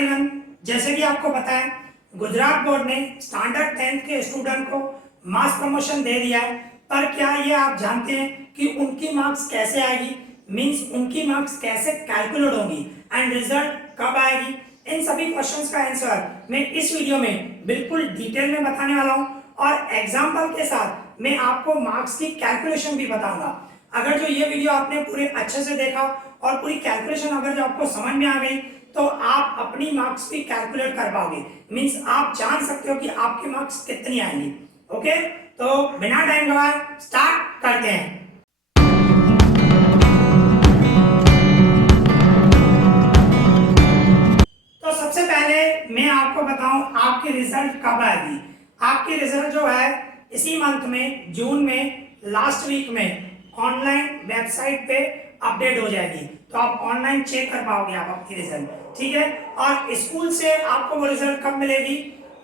Everyone, जैसे कि आपको पता है गुजरात बोर्ड ने स्टैंडर्ड 10th के स्टूडेंट को मास प्रमोशन दे दिया है। पर क्या ये आप जानते हैं कि उनकी मार्क्स कैसे आएगी, मींस उनकी मार्क्स कैसे कैलकुलेट होंगी एंड रिजल्ट कब आएगी? इन सभी क्वेश्चंस का आंसर मैं इस वीडियो में बिल्कुल डिटेल में बताने वाला हूं और एग्जाम्पल के साथ मैं आपको मार्क्स की कैलकुलेशन भी बताऊंगा। अगर जो ये वीडियो आपने पूरे अच्छे से देखा और पूरी कैलकुलेशन अगर जो आपको समझ में आ गई तो आप अपनी मार्क्स भी कैलकुलेट कर पाओगे, मींस आप जान सकते हो कि आपके मार्क्स कितनी आएंगी। ओके, तो बिना टाइम गवाए स्टार्ट करते हैं। तो सबसे पहले मैं आपको बताऊं आपकी रिजल्ट कब आएगी। आपकी रिजल्ट जो है इसी मंथ में, जून में लास्ट वीक में ऑनलाइन वेबसाइट पे अपडेट हो जाएगी, तो आप ऑनलाइन चेक कर पाओगे आप अपनी रिजल्ट, ठीक है। और स्कूल से आपको वो रिजल्ट कब मिलेगी?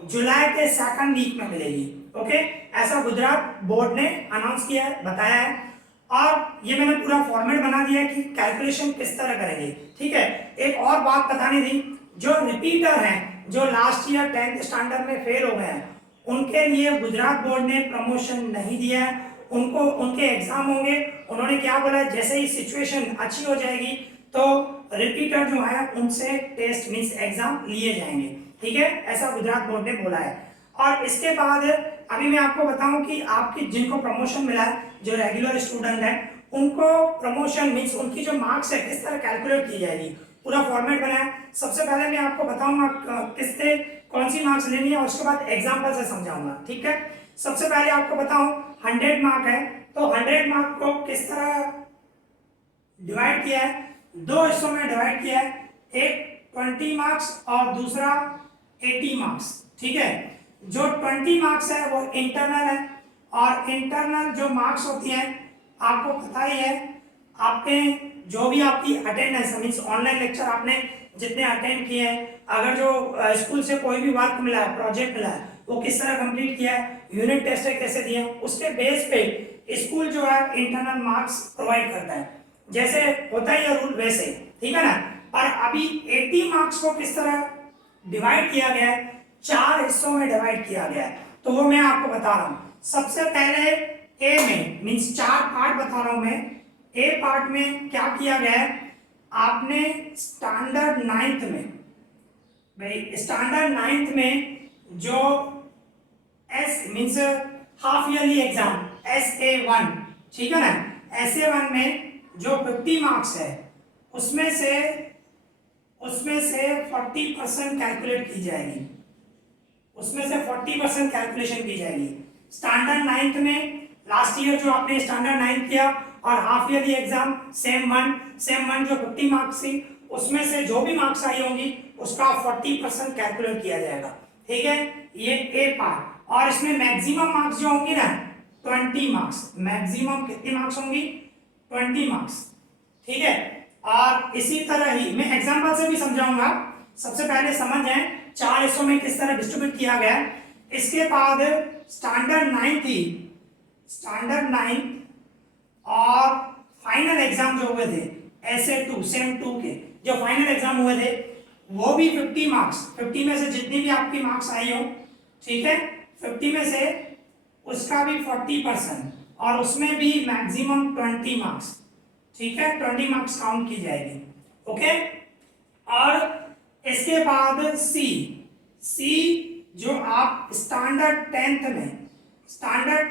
जुलाई के सेकंड वीक में मिलेगी। ओके, ऐसा गुजरात बोर्ड ने अनाउंस किया है, बताया है। और ये मैंने पूरा फॉर्मेट बना दिया है कि कैलकुलेशन किस तरह करेंगे, ठीक है। एक और बात बतानी थी, जो रिपीटर हैं, जो लास्ट ईयर 10th स्टैंडर्ड में फेल हो गए हैं, उनके लिए गुजरात बोर्ड ने प्रमोशन नहीं दिया है। उनको उनके एग्जाम होंगे, उन्होंने क्या बोला है, जैसे ही सिचुएशन अच्छी हो जाएगी तो रिपीटर जो है उनसे टेस्ट मींस एग्जाम लिए जाएंगे, ठीक है, ऐसा गुजरात बोर्ड ने बोला है। और इसके बाद अभी मैं आपको बताऊं कि आपकी जिनको प्रमोशन मिला है, जो रेगुलर स्टूडेंट है, उनको प्रमोशन मींस उनकी जो मार्क्स है किस तरह कैलकुलेट की जाएगी, पूरा फॉर्मेट बना है। सबसे पहले मैं आपको बताऊंगा किससे कौन सी मार्क्स लेनी है और उसके बाद एग्जाम्पल से समझाऊंगा, ठीक है। सबसे पहले आपको बताऊं 100 मार्क है, तो 100 मार्क को किस तरह डिवाइड किया है, दो हिस्सों में डिवाइड किया है, एक 20 मार्क्स और दूसरा 80 मार्क्स, ठीक है। जो 20 मार्क्स है वो इंटरनल है, और इंटरनल जो मार्क्स होती हैं आपको पता ही है, आपने जो भी आपकी अटेंडेंस मींस ऑनलाइन लेक्चर आपने जितने अटेंड किए हैं, अगर जो स्कूल से कोई भी वर्क मिला है, प्रोजेक्ट मिला है, वो किस तरह कंप्लीट किया है, यूनिट टेस्ट कैसे दिए, उसके बेस पे स्कूल जो है इंटरनल मार्क्स प्रोवाइड करता है, जैसे होता ही है रूल वैसे, ठीक है ना। पर अभी 80 मार्क्स को किस तरह डिवाइड किया गया है, 4 हिस्सों में डिवाइड किया गया है, तो वो मैं आपको बता रहा हूं। सबसे पहले ए में मींस 4 पार्ट बता रहा हूं मैं। ए पार्ट में क्या किया गया है, आपने स्टैंडर्ड 9th में, भाई स्टैंडर्ड 9th में जो S means half yearly exam SA1, ठीक है ना, SA1 में जो 50 मार्क्स है उसमें से 40% कैलकुलेट की जाएगी, उसमें से 40% कैलकुलेशन की जाएगी। स्टैंडर्ड 9th में लास्ट ईयर जो आपने स्टैंडर्ड 9th किया और half yearly exam same one जो 50 मार्क्स थी, उसमें से जो भी मार्क्स आई होंगी उसका 40% कैलकुलेट किया जाएगा, ठीक है। ये ए पार्ट। और इसमें मैक्सिमम मार्क्स जो होंगी ना 20 मार्क्स, मैक्सिमम कितनी मार्क्स होंगी 20 मार्क्स, ठीक है। और इसी तरह ही मैं एग्जांपल से भी समझाऊंगा। सबसे पहले समझ जाएं 4 हिस्सों में किस तरह डिस्ट्रीब्यूट किया गया है। इसके बाद स्टैंडर्ड 9 थी, स्टैंडर्ड 9 और फाइनल एग्जाम जो हुए थे SA2 सेम 2 के जो फाइनल एग्जाम हुए थे, वो भी 50 मार्क्स, 50 में से जितनी भी आपकी मार्क्स आई हो, ठीक है, 50 में से उसका भी 40% और उसमें भी मैक्सिमम 20 मार्क्स, ठीक है, 20 मार्क्स काउंट की जाएगी। ओके, और इसके बाद सी जो आप स्टैंडर्ड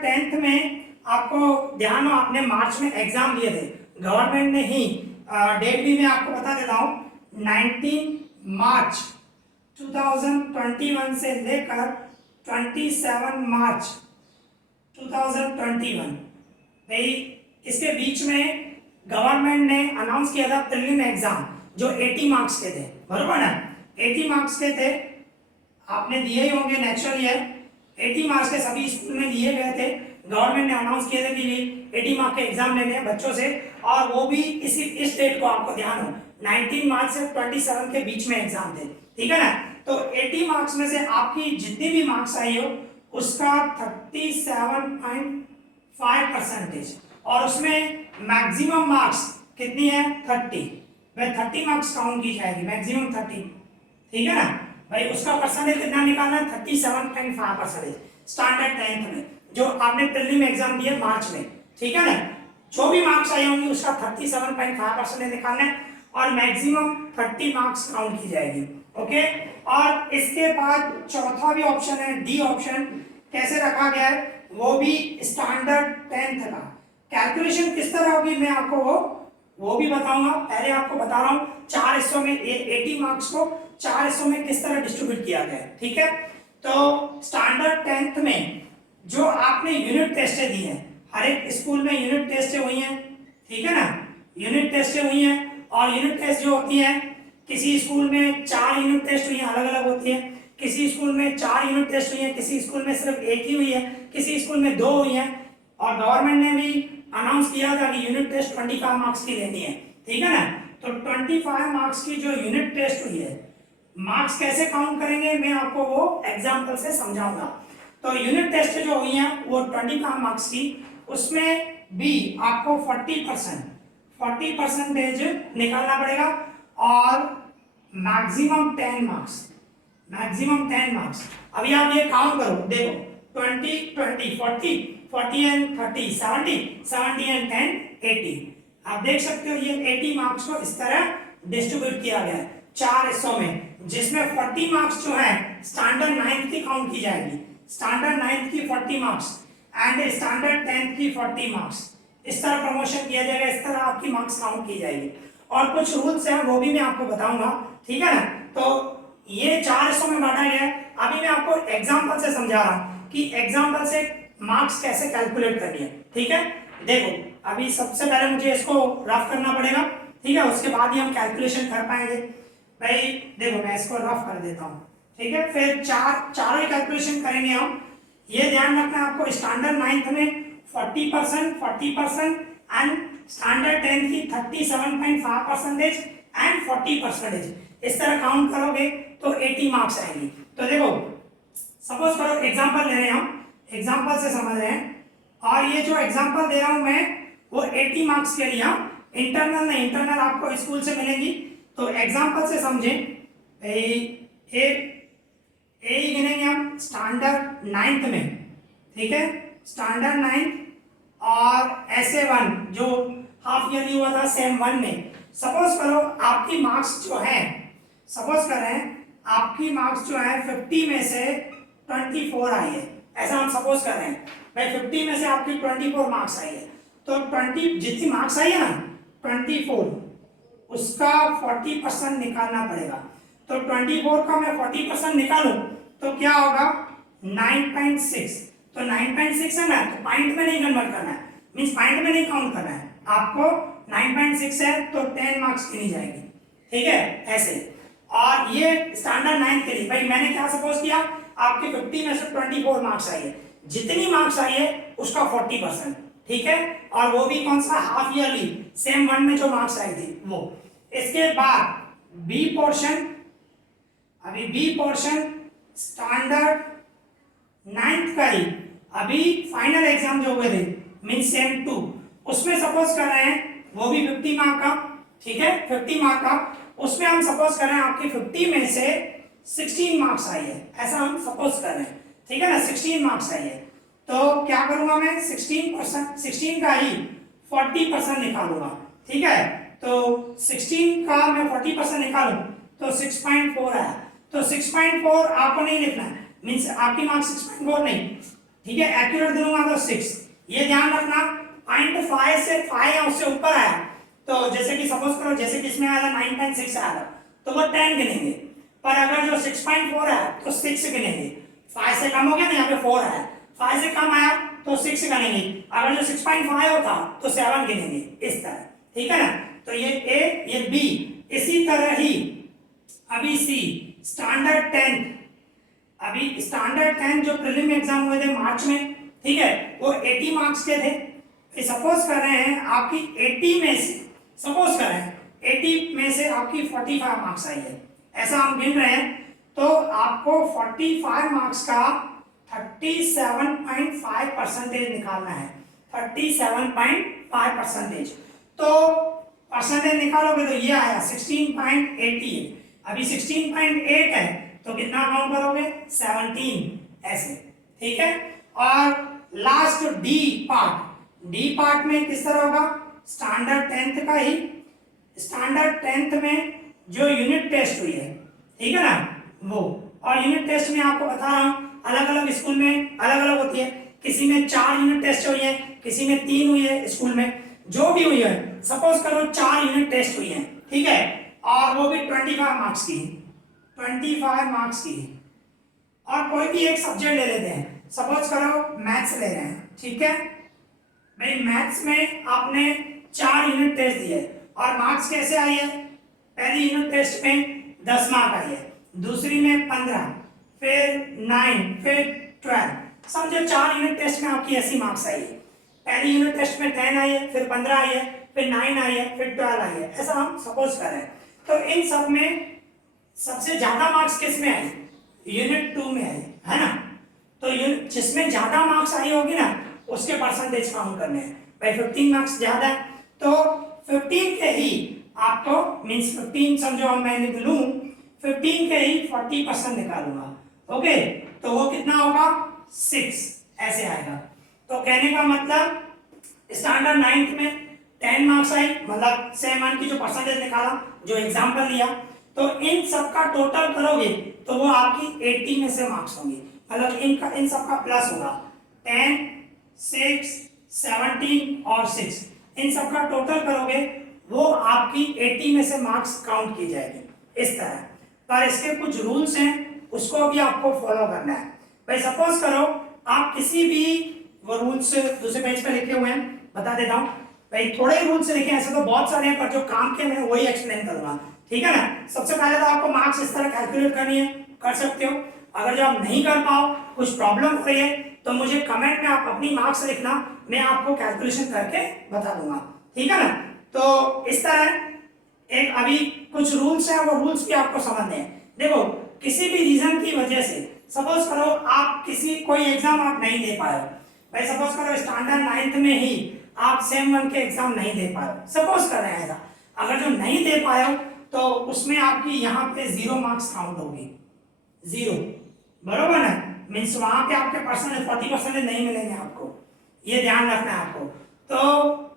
10th में आपको ध्यान हो, आपने मार्च में एग्जाम लिए थे, गवर्नमेंट ने ही डेट भी मैं आपको बता देता हूं, 19 मार्च 2021 से लेकर 27 मार्च 2021, भाई इसके बीच में गवर्नमेंट ने अनाउंस किया था प्रीलिम एग्जाम जो 80 मार्क्स के थे, बरोबर ना, 80 मार्क्स के थे, आपने दिए ही होंगे नेचुरल है, 80 मार्क्स के सभी स्कूल में दिए गए थे। गवर्नमेंट ने अनाउंस किया था कि 80 मार्क्स के एग्जाम लेने हैं बच्चों से, और वो भी इस डेट को आपको ध्यान हो 19 मार्च से 27 के बीच में एग्जाम थे, ठीक है ना। तो 80 मार्क्स में से आपकी जितनी भी मार्क्स आई हो उसका 37.5%, और उसमें मैक्सिमम मार्क्स कितनी है 30, वह 30 मार्क्स काउंट की जाएगी, मैक्सिमम 30, ठीक है ना भाई, उसका परसेंटेज कितना निकालना है, 37.5% स्टैंडर्ड 10th में, जो आपने प्रीलिम एग्जाम दिए मार्च में, ठीक है ना। जो भी मार्क्स आए होंगे उसका 37.5% निकालना है और मैक्सिमम 30 मार्क्स काउंट की जाएगी। ओके, और इसके बाद चौथा भी ऑप्शन है, डी ऑप्शन, कैसे रखा गया है, वो भी स्टैंडर्ड 10th का। कैलकुलेशन किस तरह होगी मैं आपको वो भी बताऊंगा। पहले आपको बता रहा हूं 4 हिस्सों में 80 मार्क्स को 4 हिस्सों में किस तरह डिस्ट्रीब्यूट किया गया है, ठीक है। तो स्टैंडर्ड 10th में जो आपने यूनिट टेस्टें दी हैं, हर एक स्कूल में यूनिट टेस्टें हुई हैं, ठीक है ना, यूनिट टेस्टें हुई हैं। और यूनिट टेस्ट जो होती है, किसी स्कूल में 4 यूनिट टेस्ट हुई हैं, अलग अलग होती है। किसी स्कूल में 4 यूनिट टेस्ट हुई हैं, किसी स्कूल में सिर्फ एक ही हुई है, किसी स्कूल में 2 हुई हैं। और गवर्नमेंट ने भी अनाउंस किया था कि यूनिट टेस्ट 25 मार्क्स की लेनी है, ठीक है ना। तो 25 मार्क्स की जो यूनिट टेस्ट हुई है, मार्क्स कैसे काउंट करेंगे मैं आपको वो एग्जांपल से समझाऊंगा। तो यूनिट टेस्ट जो हुई है वो 25 मार्क्स की, उसमें भी आपको 40% निकालना पड़ेगा और मैक्सिमम 10 मार्क्स, मैक्सिमम 10 मार्क्स। अभी आप ये काउंट करो, देखो 20 20 40 40 एंड 30 70 70 एंड 10 80। आप देख सकते हो ये 80 मार्क्स को इस तरह डिस्ट्रीब्यूट किया गया है 4 हिस्सों में, जिसमें 40 मार्क्स जो है स्टैंडर्ड 9th की काउंट की जाएगी, स्टैंडर्ड 9th की 40 मार्क्स एंड स्टैंडर्ड 10th की 40 मार्क्स। इस तरह प्रमोशन किया जाएगा, इस तरह आपकी मार्क्स काउंट की जाएगी। और कुछ रूल्स हैं वो भी मैं आपको बताऊंगा, ठीक है ना। तो ये 4 हिस्सों में बांटा गया है। अभी मैं आपको एग्जांपल से समझा रहा हूं कि एग्जांपल से मार्क्स कैसे कैलकुलेट करनी है, ठीक है। देखो अभी सबसे पहले मुझे इसको रफ करना पड़ेगा, ठीक है, उसके बाद ही हम कैलकुलेशन कर पाएंगे। भाई देखो मैं इसको रफ कर देता हूँ, ठीक है, फिर चारों ही कैलकुलेशन करेंगे हम। ये ध्यान रखना है आपको, स्टैंडर्ड 9th में 40% एंड स्टैंडर्ड 10th की 37.5% एंड 40%। इस तरह काउंट करोगे तो 80 मार्क्स आएंगी। तो देखो सपोज करो एग्जांपल ले रहे हैं हम, एग्जांपल से समझ रहे हैं, और ये जो एग्जांपल दे रहा हूं मैं वो 80 मार्क्स के लिए, इंटरनल नहीं, इंटरनल आपको स्कूल से मिलेगी। तो एग्जांपल से समझें, ए गिनेंगे हम स्टैंडर्ड 9th में, ठीक है, स्टैंडर्ड 9th और SA1 जो हाफ ईयरली हुआ था सेम 1 में। सपोज करो आपकी मार्क्स जो है, सपोज करें आपकी मार्क्स जो है 50 में से 24 आई है, ऐसा हम सपोज कर रहे हैं भाई 50 में से आपकी 24 मार्क्स आई है। तो 20 जितनी मार्क्स आई है ना 24, उसका 40% निकालना पड़ेगा। तो 24 का मैं 40% निकालूं तो क्या होगा 9.6। तो 9.6 है ना, तो पॉइंट में नहीं कन्वर्ट करना है, मींस पॉइंट में नहीं काउंट करना है आपको। 9.6 है तो 10 मार्क्स गिनी जाएगी, ठीक है, ऐसे। और ये स्टैंडर्ड 9th के लिए भाई मैंने क्या सपोज किया, आपके 50 में से 24 मार्क्स आई है, जितनी मार्क्स आई है उसका 40%, ठीक है। और वो भी कौन सा, हाफ ईयरली सेम 1 में जो मार्क्स आई थी वो। इसके बाद बी पोर्शन, अभी बी पोर्शन स्टैंडर्ड 9th का ही अभी फाइनल एग्जाम जो हुए थे मीन सेम 2, उसमें सपोज कर रहे हैं वो भी 50 मार्क का, ठीक है, 50 मार्क का। उसमें हम सपोज कर रहे हैं आपकी 50 में से 16 मार्क्स आई है, ऐसा हम सपोज कर रहे हैं, ठीक है ना, 16 मार्क्स आई है। तो क्या करूंगा मैं 16 का ही 40% निकालूंगा, ठीक है। तो 16 का मैं 40% निकालूं तो 6.4 आया। तो 6.4 आपको नहीं लिखना है, मीन्स आपकी मार्क्स 6.4 नहीं, ठीक है, एक्यूरेट दूंगा तो 6। ये ध्यान रखना, 0.5 से 5 या उससे ऊपर आया तो जैसे कि सपोज करो जैसे कि इसमें आया था 9.6 आया था तो वो 10 गिनेंगे, पर अगर जो 6.4 आया तो 6 गिनेंगे। 5 से कम हो गया ना, यहाँ पे 4 आया, 5 से कम आया तो 6 गिनेंगे, अगर जो 6.5 होता तो 7 गिनेंगे, इस तरह, ठीक है ना। तो ये ए ये बी। इसी तरह ही अभी सी स्टैंडर्ड 10th, अभी स्टैंडर्ड 10th जो प्रीलिम एग्जाम हुए थे मार्च में, ठीक है, वो 80 मार्क्स के थे। सपोज कर रहे हैं आपकी 80 में से, सपोज कर रहे हैं 80 में से आपकी 45 मार्क्स आई है, ऐसा हम गिन रहे हैं। तो आपको 45 मार्क्स का 37.5% निकालना है, 37.5%। तो परसेंटेज निकालोगे तो ये आया 16.88। अभी 16.8 है तो कितना काउंट करोगे 17 ऐसे, ठीक है। और लास्ट डी पार्ट में किस तरह होगा, स्टैंडर्ड 10th का ही, स्टैंडर्ड 10th में जो यूनिट टेस्ट हुई है, ठीक है ना वो। और यूनिट टेस्ट में आपको बता रहा हूं अलग अलग स्कूल में अलग अलग होती है, किसी में 4 यूनिट टेस्ट हुई है, किसी में 3 हुई है, स्कूल में जो भी हुई है, सपोज करो 4 यूनिट टेस्ट हुई है, ठीक है, और वो भी 25 मार्क्स की, 25 मार्क्स की। और कोई भी एक सब्जेक्ट ले लेते हैं, सपोज करो मैथ्स ले रहे हैं, ठीक है भाई, मैथ्स में आपने 4 यूनिट टेस्ट दिए और मार्क्स कैसे आई है, पहली यूनिट टेस्ट में 10 मार्क आई है, दूसरी में 15, फिर 9, फिर 12, समझो 4 यूनिट टेस्ट में आपकी ऐसी मार्क्स आई है। पहली यूनिट टेस्ट में 10 आई है, फिर 15 आई है, फिर 9 आई है, फिर 12 आई है, ऐसा हम सपोज कर रहे हैं। तो इन सब में सबसे ज्यादा मार्क्स किस में आई, यूनिट 2 में आई है ना। तो जिसमें ज्यादा मार्क्स आई होगी ना उसके परसेंटेज काउंट करने हैं भाई। 15 मार्क्स ज्यादा है तो 15 के ही आपको मींस 15 समझो हम मैं लिख लूं 15 के ही 40% निकालूंगा, ओके। तो वो कितना होगा 6 ऐसे आएगा। तो कहने का मतलब स्टैंडर्ड 9th में 10 मार्क्स आई, मतलब सेम मान की जो परसेंटेज निकाला, जो एग्जांपल लिया, तो इन सब का टोटल करोगे तो वो आपकी 80 में से मार्क्स होंगे, मतलब इन सब का प्लस होगा 10, 6, 17 और 6, इन सब का टोटल करोगे वो आपकी 80 में से मार्क्स काउंट की जाएगी इस तरह। पर इसके कुछ रूल्स हैं उसको भी आपको फॉलो करना है भाई। सपोज करो आप किसी भी, वो रूल्स दूसरे पेज पे लिखे हुए हैं, बता देता हूँ भाई, थोड़े ही रूल्स लिखे हैं, ऐसे तो बहुत सारे हैं पर जो काम के मैं वही एक्सप्लेन करूंगा, ठीक है ना। सबसे पहले तो आपको मार्क्स इस तरह कैलकुलेट करनी है, कर सकते हो। अगर जो आप नहीं कर पाओ, कुछ प्रॉब्लम हो रही है तो मुझे कमेंट में आप अपनी मार्क्स लिखना, मैं आपको कैलकुलेशन करके बता दूंगा, ठीक है ना। तो इस तरह एक अभी कुछ रूल्स हैं, वो रूल्स भी आपको समझने हैं। देखो किसी भी रीजन की वजह से सपोज करो आप किसी कोई एग्जाम आप नहीं दे पाए भाई, सपोज करो स्टैंडर्ड 9th में ही आप सेम 1 के एग्जाम नहीं दे पाए, सपोज कर रहे हैं ऐसा, अगर जो नहीं दे पाए हो तो उसमें आपकी यहाँ पे 0 मार्क्स काउंट होगी, 0, बरोबर ना। मीन्स वहां पे आपके परसेंटेज 40% नहीं मिलेंगे आपको, ये ध्यान रखना है आपको। तो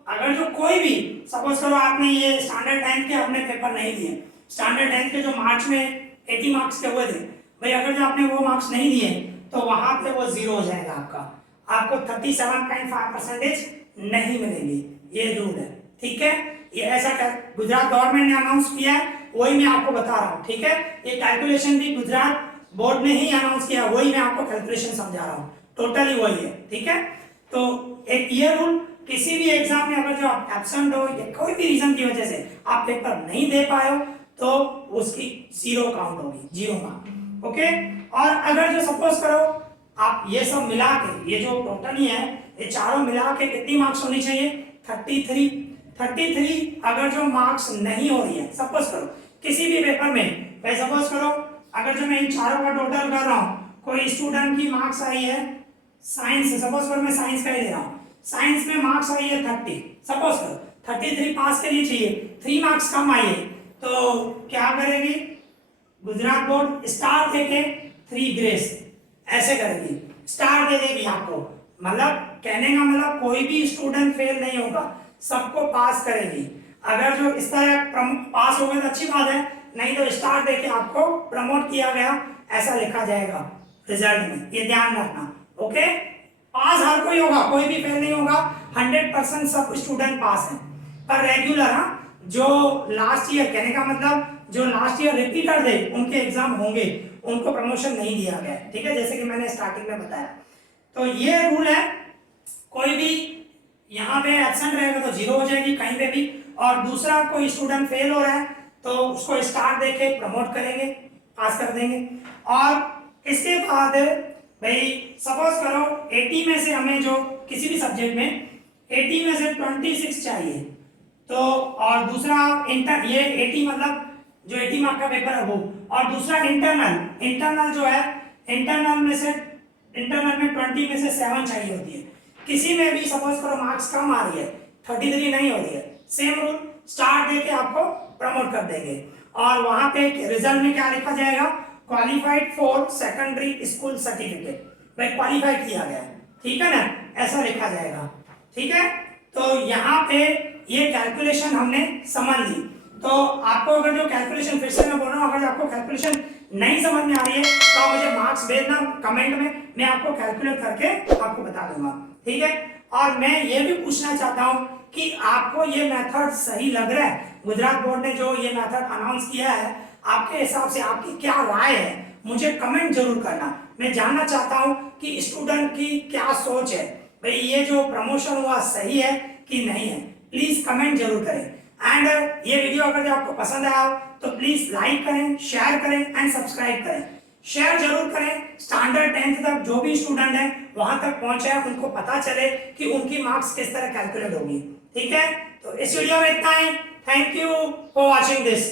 अगर जो कोई भी सपोज करो आपने ये स्टैंडर्ड 10 के अपने पेपर नहीं दिए, स्टैंडर्ड 10 के जो मार्च में 80 मार्क्स के हुए थे भाई, अगर जो आपने वो मार्क्स नहीं दिए तो वहां पे वो 0 हो जाएगा आपको 37.5% नहीं मिलेंगे, ये रूल है, ठीक है। ये ऐसा गुजरात गवर्नमेंट ने अनाउंस किया है, वही मैं आपको बता रहा हूँ, ठीक है। ये कैलकुलेशन भी गुजरात बोर्ड ने ही अनाउंस किया, वही मैं आपको कैलकुलेशन समझा रहा हूँ, टोटली वही है, ठीक है। तो एक ये रूल, किसी भी एग्जाम में अगर जो आप एब्सेंट हो या कोई भी रीजन की वजह से आप पेपर नहीं दे पाए हो तो उसकी 0 काउंट होगी, 0 मार्क, ओके। और अगर जो सपोज करो आप ये सब मिला के, ये जो टोटल ही है ये चारों मिला के कितनी मार्क्स होनी चाहिए 33 अगर जो मार्क्स नहीं हो रही है, सपोज करो किसी भी पेपर में भाई, सपोज करो अगर जो मैं इन चारों का टोटल कर रहा हूँ, कोई स्टूडेंट की मार्क्स आई है साइंस, सपोज करो मैं साइंस का ही ले रहा हूँ, साइंस में मार्क्स आई है 30, सपोज करो 33 पास के लिए चाहिए, 3 मार्क्स कम आई है, तो क्या करेगी गुजरात बोर्ड, स्टार देके 3 ग्रेस ऐसे करेगी, स्टार दे देगी आपको। मतलब कहने का मतलब कोई भी स्टूडेंट फेल नहीं होगा, सबको पास करेगी। अगर जो इस तरह पास हो गए तो अच्छी बात है, नहीं तो स्टार देके आपको प्रमोट किया गया ऐसा लिखा जाएगा रिजल्ट में, ये ध्यान रखना, ओके। पास हर कोई होगा, कोई भी फेल नहीं होगा, 100% सब स्टूडेंट पास हैं, पर रेगुलर, हाँ, जो लास्ट ईयर, कहने का मतलब जो लास्ट ईयर रिपीटर थे उनके एग्जाम होंगे, उनको प्रमोशन नहीं दिया गया, ठीक है, जैसे कि मैंने स्टार्टिंग में बताया। तो ये रूल है, कोई भी यहाँ पे एब्सेंट रहेगा तो 0 हो जाएगी कहीं पे भी, और दूसरा कोई स्टूडेंट फेल हो रहा है तो उसको स्टार देके प्रमोट करेंगे, पास कर देंगे। और इसके बाद भाई सपोज करो 80 में से हमें जो किसी भी सब्जेक्ट में 80 में से 26 चाहिए, तो और दूसरा ये 80 मतलब जो 80 मार्क का पेपर है वो, और दूसरा इंटरनल जो है, इंटरनल में 20 में से 7 चाहिए होती है। किसी में भी सपोज करो मार्क्स कम आ रही है, 33 नहीं हो रही है, सेम रूल, स्टार देके आपको प्रमोट कर देंगे। और वहां पे रिजल्ट में क्या लिखा जाएगा, qualified for secondary school certificate, भाई क्वालिफाई किया गया है, ठीक है ना, ऐसा लिखा जाएगा। ठीक है, तो यहाँ पे ये कैलकुलेशन हमने समझ ली। तो आपको अगर जो कैलकुलेशन, फिर से मैं बोल रहा हूँ, अगर आपको कैलकुलेशन नहीं समझ में आ रही है तो आप मुझे मार्क्स भेजना कमेंट में, मैं आपको कैलकुलेट करके आपको बता दूंगा। ठीक है, और मैं ये भी पूछना चाहता हूँ कि आपको ये मेथड सही लग रहा है, गुजरात बोर्ड ने जो ये मेथड अनाउंस किया है, आपके हिसाब से आपकी क्या राय है, मुझे कमेंट जरूर करना। मैं जानना चाहता हूँ कि स्टूडेंट की क्या सोच है, भाई ये जो प्रमोशन हुआ सही है कि नहीं है, प्लीज कमेंट जरूर करें। एंड ये वीडियो अगर आपको पसंद आया हो तो प्लीज लाइक करें, शेयर करें एंड सब्सक्राइब करें। शेयर जरूर करें, स्टैंडर्ड 10th तक जो भी स्टूडेंट है वहां तक पहुंचे, उनको पता चले कि उनकी मार्क्स किस तरह कैलकुलेट होगी। ठीक है, तो इस वीडियो में इतना ही। Thank you for watching this.